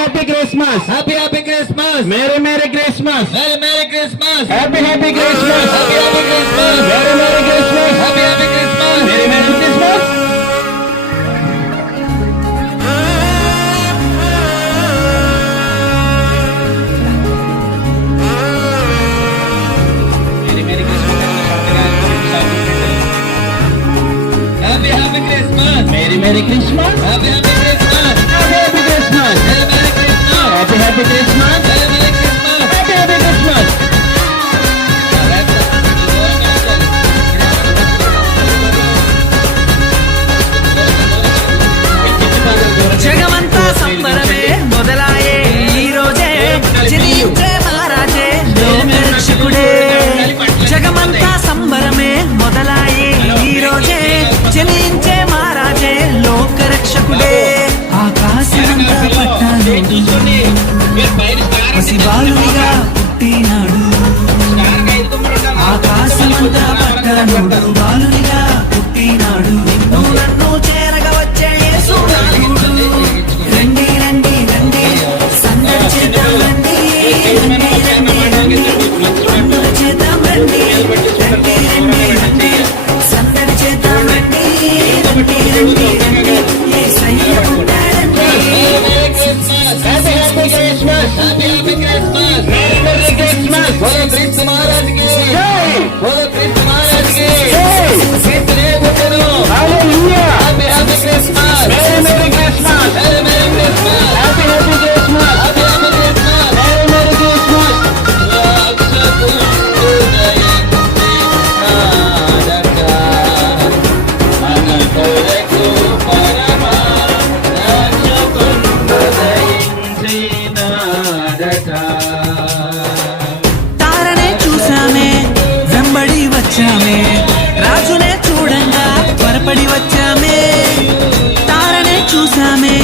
Happy Christmas. Happy happy Christmas. Merry merry Christmas. Merry merry Christmas. Happy happy Christmas. Happy happy Christmas. Merry merry Christmas. Happy happy Christmas. Merry merry Christmas. Happy happy Christmas. Merry merry Christmas. Happy happy Christmas. Happy happy Christmas. Merry merry Christmas. Happy happy Christmas. Merry merry Christmas. Happy happy Christmas. జగమంతా సంబరమే మొదలాయే ఈ రోజే జనించే మహారాజే లోకరక్షకుడే. జగమంతా సంబరమే మొదలాయే ఈ రోజే జనించే మహారాజే లోకరక్షకుడే. ఆకాశమంతా పట్టాడు పసిబాలుడిగా పుట్టినాడు. ఆకాశమంతా పట్టాడు బాలుడిగా పుట్టినాడు. నిన్ను నన్ను చేరగా వచ్చే యేసు నాథుడు. రండి రండి రండి సందడి చేద్దాం రండి. రండి రండి రండి సందడి చేద్దాం రండి. రండి రండి రండి సందడి చేద్దాం రండి. రండి రండి రండి యేసయ్య పుట్టాడండి. Happy happy Christmas. Happy happy Christmas. Merry merry Christmas. బోలో క్రీస్తు మహారాజుకి. జై. బోలో క్రీస్తు మహారాజుకి. జై. క్రీస్తునే పుట్టెను. Hallelujah. Happy happy Christmas. Merry merry Christmas. Merry merry Christmas. Happy happy Christmas. Happy happy Christmas. Merry merry Christmas. తారనే చూసామే వెంబడి వచ్చామే. రాజునే చూడంగా త్వరపడి వచ్చామే. తారనే చూసామే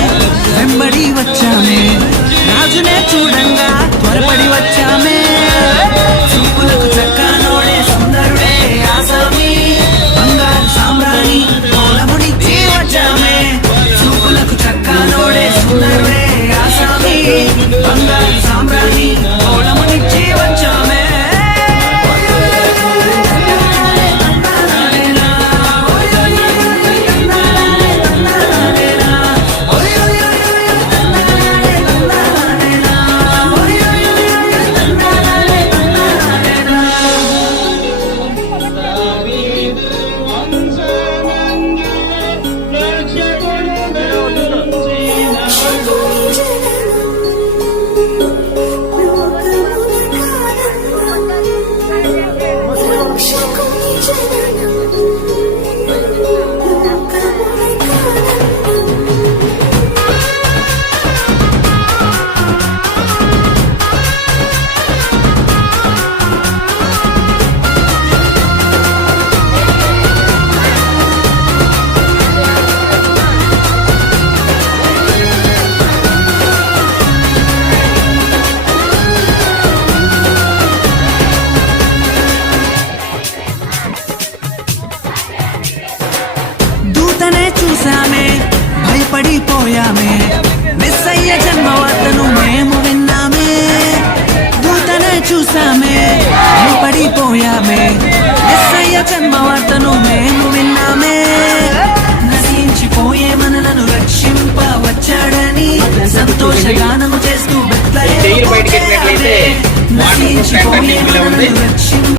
వెంబడి వచ్చామే. రాజునే చూడంగా త్వరపడి వచ్చామే. చూపులకు చక్కనోడే సుందరుడే ఆసామి. బంగారు సామ్రాణి మూలమునిచ్చి వచ్చామే. చూపులకు చక్కనోడే సుందరుడే ఆసామి. బంగారు సామ్రాణి మూలమునిచ్చి వచ్చామే. దూతనే చూసామే భయపడిపోయామే. మెస్సయ్య జన్మవార్తను మేము విన్నామే. దూతనే చూసామే భయపడిపోయామే. మెస్సయ్య జన్మవార్తను మేము విన్నామే. నశించిపోయే మనలను రక్షింపవచ్చాడని సంతోషగానము చేస్తూ బెత్లెహేముకు చేరామే. నశించిపోయే మనలను రక్షింప